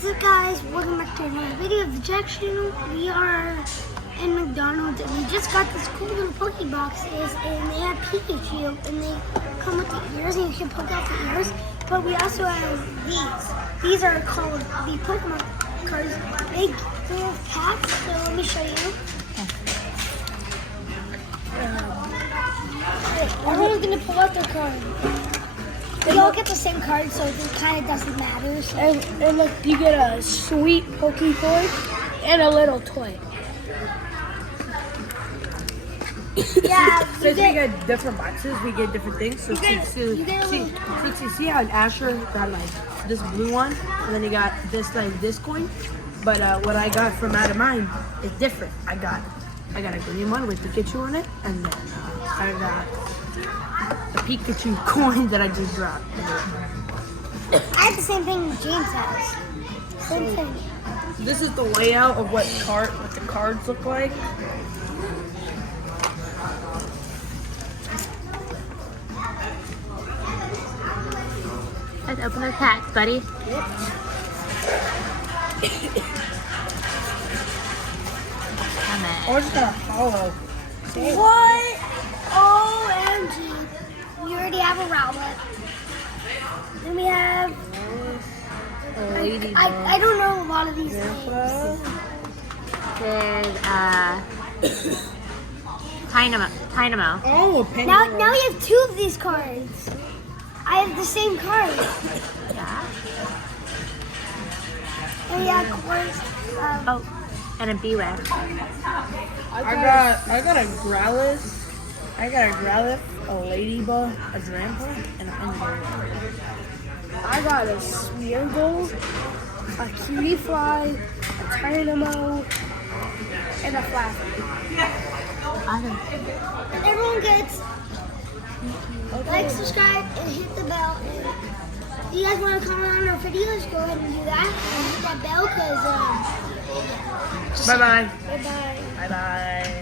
What's up, guys? Welcome back to another video of the Jack channel. We are in McDonald's and we just got this cool little Poke boxes and they have Pikachu and they come with the ears and you can poke out the ears. But we also have these. These are called the Pokemon cards. They have packs, so let me show you. Everyone's gonna pull out their card. We all get the same card, so it kind of doesn't matter. So. And look, you get a sweet Pokémon and a little toy. Yeah. Since we get different boxes, we get different things. So since you see how Asher got like this blue one, and then he got this this coin. But what I got from out of mine is different. I got a green one with Pikachu on it, and then I got the Pikachu coin that I just dropped. I have the same thing James has. Same thing. This is the layout of what the cards look like. Let's open the packs, buddy. Yep. Come on. Oh, it's got a hollow. What? OMG. We already have a Rowlet. Then we have... I don't know a lot of these names. There's Dynamo. Oh, a penguin. Now we have two of these cards. I have the same card. Yeah. And we have cards. Oh, and a Beware. I got a Growlithe. I got a Growlithe, a Ladybug, a Drampa, and a Penguin. I got a Smeargle, a Cutie Fly, a Dynamo, and a Flappy. Awesome. And everyone gets like, subscribe, and hit the bell. And if you guys want to comment on our videos, go ahead and do that. And hit that bell because, Bye-bye. bye-bye. Bye-bye.